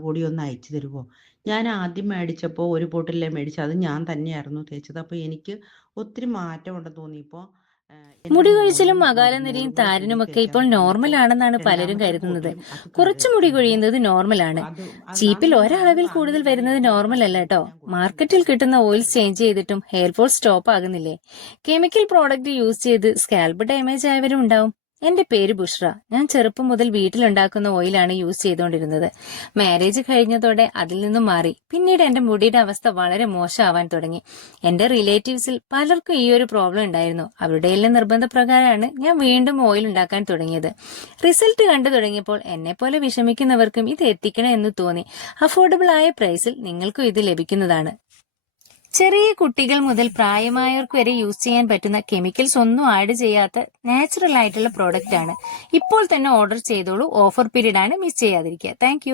കൂടി ഒന്ന് അയച്ചു തരുമോ? ഞാൻ ആദ്യം മേടിച്ചപ്പോൾ ഒരു ബോട്ടിലേ മേടിച്ചത്, അത് ഞാൻ തന്നെയായിരുന്നു തേച്ചത്. അപ്പോൾ എനിക്ക് ഒത്തിരി മാറ്റം ഉണ്ടെന്ന് തോന്നിയപ്പോൾ എൻ്റെ മുടി കൊഴിച്ചിലും മോളും അകാലനിരയും മോളും കൂടെ കൂടി താരനുമൊക്കെ തേക്കാൻ ഇപ്പോൾ നോർമൽ തുടങ്ങിയപ്പോൾ ആണെന്നാണ് പലരും രണ്ടാമത്തെ കരുതുന്നത്. കോട്ടിലും അത് കുറച്ചു മുടി കഴിയുമ്പോൾ കൊഴിയുന്നത് നോർമലാണ്. ചീപ്പിൽ അന്നാണെങ്കിൽ ഞാൻ ഒരളവിൽ കൂടുതൽ വാങ്ങിയത് വരുന്നത് എനിക്ക് നോർമൽ അല്ല കേട്ടോ. ഞാൻ മാർക്കറ്റിൽ കൊടുത്തിട്ടുണ്ടായിരുന്നു. കിട്ടുന്ന ഓയിൽസ് വെള്ളം ചേഞ്ച് ചെയ്തിട്ടും ഹെയർ ഫോൾ സ്റ്റോപ്പ് ആകുന്നില്ലേ? കെമിക്കൽ പ്രോഡക്റ്റ് യൂസ് ചെയ്ത് സ്കാൽപ്പ് ഡാമേജ് ആയവരും ഉണ്ടാവും. എന്റെ പേര് ബുഷ്ര. ഞാൻ ചെറുപ്പം മുതൽ വീട്ടിലുണ്ടാക്കുന്ന ഓയിലാണ് യൂസ് ചെയ്തുകൊണ്ടിരുന്നത്. മാരേജ് കഴിഞ്ഞതോടെ അതിൽ നിന്നും മാറി. പിന്നീട് എന്റെ മുടിയുടെ അവസ്ഥ വളരെ മോശമാവാൻ തുടങ്ങി. എന്റെ റിലേറ്റീവ്സിൽ പലർക്കും ഈ ഒരു പ്രോബ്ലം ഉണ്ടായിരുന്നു. അവരുടെ എല്ലാം നിർബന്ധപ്രകാരമാണ് ഞാൻ വീണ്ടും ഓയിൽ ഉണ്ടാക്കാൻ തുടങ്ങിയത്. റിസൾട്ട് കണ്ടു തുടങ്ങിയപ്പോൾ എന്നെ പോലെ വിഷമിക്കുന്നവർക്കും ഇത് എത്തിക്കണം എന്ന് തോന്നി. അഫോർഡബിൾ ആയ പ്രൈസിൽ നിങ്ങൾക്കും ഇത് ലഭിക്കുന്നതാണ്. ചെറിയ കുട്ടികൾ മുതൽ പ്രായമായവർക്ക് വരെ യൂസ് ചെയ്യാൻ പറ്റുന്ന കെമിക്കൽസ് ഒന്നും ആഡ് ചെയ്യാത്ത നാച്ചുറൽ ആയിട്ടുള്ള പ്രോഡക്റ്റ് ആണ്. ഇപ്പോൾ തന്നെ ഓർഡർ ചെയ്തോളൂ. ഓഫർ പീരീഡ് ആണ്, മിസ് ചെയ്യാതിരിക്കുക. താങ്ക്